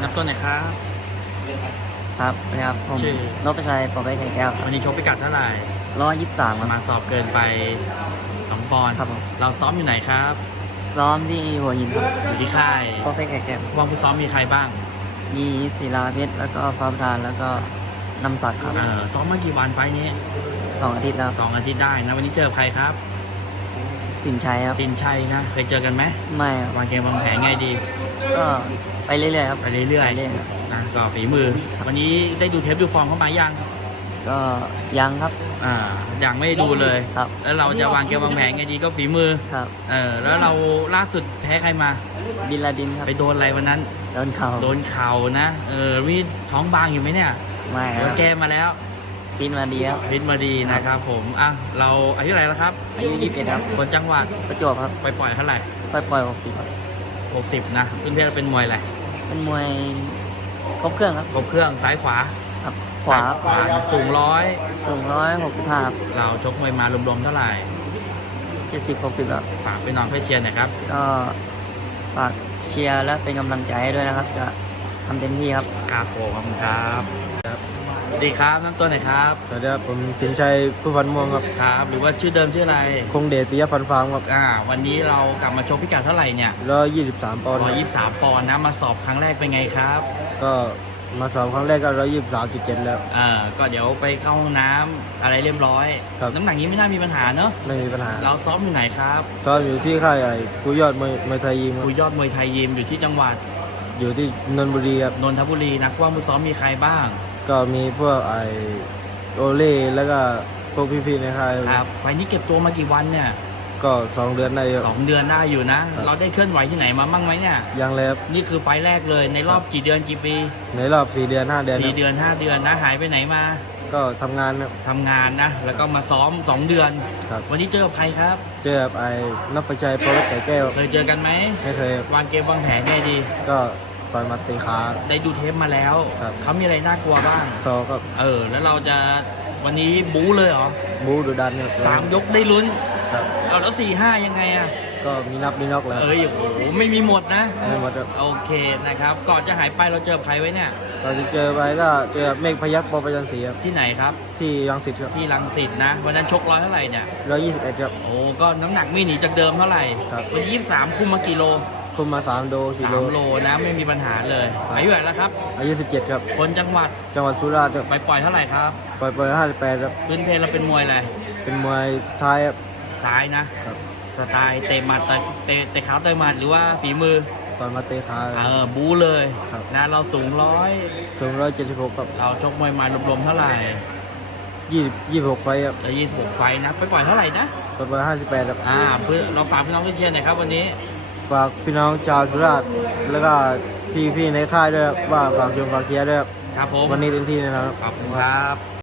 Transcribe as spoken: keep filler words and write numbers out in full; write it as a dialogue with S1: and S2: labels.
S1: นับต้นหน่อยครับ
S2: ครับนะครับผม
S1: ชื่อ
S2: นพชัยปอไปแข่งแก้ว
S1: วันนี้ชกพิกัดเท่าไหร่
S2: ร้อยยี่สิบสาม
S1: ประมาณสอบเกินไปสองปอนด์
S2: ครับผม
S1: เราซ้อมอยู่ไหนครับ
S2: ซ้อมที่หัวหินครับ
S1: อยู่ที่ค่าย
S2: ปอไปแข่งแก้ว
S1: วางผู้ซ้อมมีใครบ้าง
S2: มีศิลาเพชรแล้วก็ฟ้าประธานแล้วก็นำศักดิ์ครับ
S1: เออซ้อมมากี่วันไฟล์นี้
S2: สองอาทิตย์แล้ว
S1: สองอาทิตย์ได้นะวันนี้เจอใครครับ
S2: สินชัยครับ
S1: สินชัยนะเคยเจอกันไหม
S2: ไม่ครับ
S1: วางเกมวางแผนไงดี
S2: ก็ไปเรื่อยๆครับ
S1: ไปเรื่อย
S2: ไปเรื่อยครับ
S1: ๆนะสอบฝีมือ วันนี้ได้ดูเทปดูฟอร์มเข้ามายัง
S2: ก็ยังครับ
S1: อ่ายังไม่ได้ดูเลย
S2: ครับ
S1: แล้วเราจะวางเกมวางแผนไงดีก็ฝีมือ
S2: ครับ
S1: เออแล้วเราล่าสุดแพ้ใครมา
S2: บินลาดินครับ
S1: ไปโดนอะไรวันนั้น
S2: โดนเข่า
S1: โดนเข่านะเออมีท้องบางอยู่ไหมเนี่ย
S2: ไม่ค
S1: เดี๋ย
S2: รั
S1: ว
S2: บ
S1: แก้มาแล้ว
S2: ฟินมาดีครับ
S1: พิษมาดีนะครับผมอ่ะเราอายุเท่าไหร่แล้วครับ
S2: อายุยี่สิบเอ็ดครับ
S1: คนจังหวัด
S2: ประจวบครับ
S1: ไปปล่อยเท่าไหร่
S2: ปล่อยปล่อยหกสิบครับ
S1: หกสิบนะเพื่อนๆเราเป็นมวยอะไร
S2: เป็นมวยครบเครื่องครับ
S1: ครบเครื่องซ้ายขวา
S2: ครับขวา
S1: ขวาสูงร้อย
S2: สูงร้อยหกสิบห้าครับ
S1: เราชกมวยมารวมๆเท่าไหร่
S2: เจ็ดสิบหกสิบครับ
S1: ฝากไปนอนเพื่อเชียร์หน่อยครับ
S2: ก็ฝากเชียร์และเป็นกำลังใจให้ด้วยนะครับ จะทำเต็มที่ครับ
S1: ครับผมขอบคุณครับสวัสดีครับน้ำต้นหน่อยครับ
S3: สวัสดีครับผมสินชัยผู้พันม่วงครับ
S1: ครับ หรือว่าชื่อเดิมชื่ออะไร
S3: คงเดชปิยพันธ์ฟาร์มครับ
S1: อ่าวันนี้เรากลับมาชกพิกัดเท่าไหร่เนี่ย
S3: ร้อยยี่สิบสามปอนด์
S1: ร้อย
S3: ค
S1: ยี่
S3: รับ
S1: สิบสามปอนด์นะมาสอบครั้งแรกเป็นไงครับ
S3: ก็มาสอบครั้งแรกก็ร้อยยี่สิบสามจุดเจ็ดแล้ว
S1: เอ่อก็เดี๋ยวไปเข้าห้องน้ำอะไรเรียบร้อย
S3: ครับ
S1: น้ำหนักนี้ไม่น่ามีปัญหาเนอะ
S3: ไม่มีปัญหา
S1: เราซ้อมอยู่ไหนครับ
S3: ซ้อมอยู่ที่ค่ายไอ้ครูยอดมวยมวยไทยยิมครั
S1: คุ
S3: บ
S1: ยยอดมวยไทยยิมอยู่ที่จังหวัด
S3: อยู่ที่นนทบุรีครับ
S1: นนทบุรีนักว่างมือซ้อมมีใครบ้าง
S3: ก็มีพวกไอโอเล่แล้วก็พวกพี่ๆในค่าย
S1: ครับไฟล์นี้เก็บตัวมากี่วันเนี่ย
S3: ก็สองเดือนได้ครับ
S1: สองเดือนได้อยู่นะ
S3: ครับ
S1: เราได้เคลื่อนไหวที่ไหนมาบ้างไหมเนี่ย
S3: ยังเลยครับ
S1: นี่คือไฟล์แรกเลยในรอบกี่เดือนกี่ปี
S3: ในรอบสี่เดือนห้าเดือนค
S1: สี่
S3: รับ
S1: เดือนห้าเดือนนะหายไปไหนมา
S3: ก็ทำงานครับ
S1: ทำงานนะ แล้วก็มาซ้อมสองเดือน
S3: ครับ
S1: วันนี้เจอกับใครครับ
S3: เจอกับไอ้นพชัยปอไก่แก้ว
S1: เคยเจอกันไหม
S3: ไม่เคยครับ
S1: วางเกมวางแผนไงดี
S3: ก็ต่อยหมัดเตะขา
S1: ได้ดูเทปมาแล้ว
S3: ครับ
S1: เขามีอะไรน่ากลัวบ้าง
S3: ซอก็
S1: เออ แล้วเราจะวันนี้บู๊เลยเหรอ
S3: บูดูดันครับ
S1: สามยกได้ลุ้น
S3: ครับ
S1: เอาแล้วสี่ห้ายังไงอะ
S3: ก็มีนับมีนอกแล้ว
S1: เอ้ยโอ้โหไม่มีหมดนะ
S3: ไม่หมดครับ
S1: โอเคนะครับ ก่อนจะหายไปเราเจอใครไว้เนี่ย
S3: เราจะเจอไปก็เจอเมฆพยัคฆ์ปอประจันศรีครับ
S1: ที่ไหนครับ
S3: ที่รังสิตครับ
S1: ที่รังสิตนะ วันนั้นชกร้อยเท่าไหร่เนี่ย
S3: ร้อยยี่สิบเอ็ดครับ
S1: โอ้ก็น้ำหนักไม่หนีจากเดิมเท่าไหร่
S3: ครับ
S1: วันนี้ยี่สิบสามคุมมากี่โล
S3: คุมมาสามโดสี่
S1: สา
S3: โล
S1: มโลนะไม่มีปัญหาเลย
S3: ครับ
S1: อายุเท่าไหร่แล้วครับ
S3: อายุสิบเจ็ดครับ
S1: คนจังหวัด
S3: จังหวัดสุราษฎร์ครับ
S1: ไปปล่อยเท่าไหร่ครับ
S3: ปล่อยปล่อยห้าสิบแปดครับ
S1: พื้นเพเราเป็นมวยอะไร
S3: เป็นมวยไทยครับ
S1: ซ้ายนะ
S3: ครับ
S1: สไตล์เตะหมัดเตะเตะเตะขาเตะหมัดหรือว่าฝีมือ
S3: ต่อยมาเตะขา
S1: เออบูเลย
S3: ครับ
S1: นะเราสูงร้อย
S3: สูงร้อยเจ็ดสิบหกครับ
S1: เราชกมวยมารวมๆเท่าไหร่
S3: ยี่สิบยี่สิบหกไฟท์ครับ
S1: แล้วยี่สิบหกไฟท์นะ ไปปล่อยเท่าไหร่นะ
S3: ปล่อยปล่อยห้าสิบแปดครับ
S1: อ่าเพื่อเราฝากพี่น้องเชียร์หน่อยครับวันนี้
S3: ฝากพี่น้องชาวสุราษฎร์แล้วก็พี่พี่ๆในค่ายด้วยครับว่าฝากชมฝากเชียร์ด้วยครับ
S1: ครับผม
S3: วันนี้เต็มที่แน่นอนครับ
S1: ขอบคุณครับ